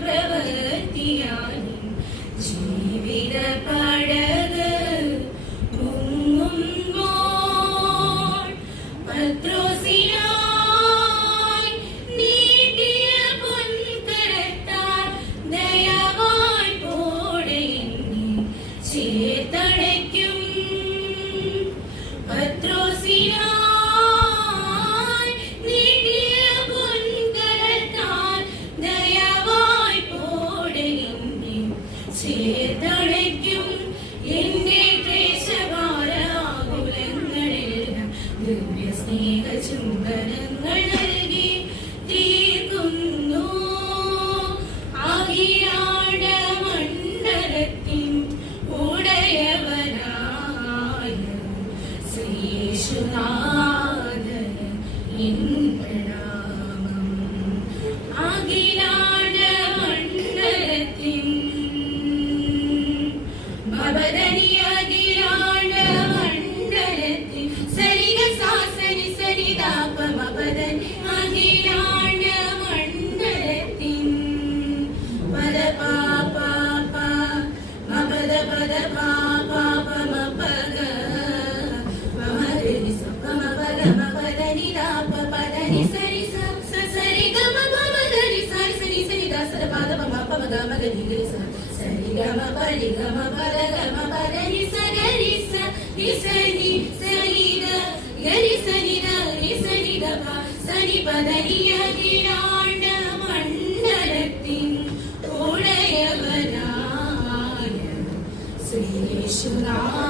പ്രവൃത്തിയാലും ജീവിത പടക് മുങ്ങുമ്പോൾ പത്രോസിനായി നീട്ടിയ പൊൻകരത്താൽ ദയവായി പോടെ എന്നെ ചേർത്തണയ്ക്കും. പത്രോസിനായി നീട്ടിയ പൊൻകരത്താൽ ദയവായി പോടെ എന്നെ ചേർത്തണയ്ക്കും. എന്റെ ക്ലേശഭാരാകുലങ്ങളെല്ലാം ദിവ്യ സ്നേഹ ചുംബനങ്ങൾ നൽകി തീർക്കുന്നു. അഖിലാണ്ട മണ്ഡലത്തിൻ ഉടയവനായ ശ്രീയേശുനാഥന് എൻ പ്രണാമം. അഖിലാണ്ട മണ്ഡലത്തിൻ മബദനിയതിലാണ്ട മണ്ഡലത്തിൻ സരിഗ സാസനി സരിദാപ മബദൻ അഖിലാണ്ട മണ്ഡലത്തിൻ പദ പാപ മബദ പദ പാപ മപഗ മമരി സപമ പദ മപദനി ദാപ പദനി സരി സരി ഗമ മമദനി സരി സരി സരി ദാസ പദ മമ പമഗ മഗനി ഗരി സരി ഗമ പരി ഗമ പദ ഗമ പദനി സഗരി സനി സനി ദ ഗരി സനി ദ സനി ദ സനി പദനി അഖിലാണ്ട മണ്ഡലത്തിൻ ഉടയവനായ ശ്രീയേശുനാഥ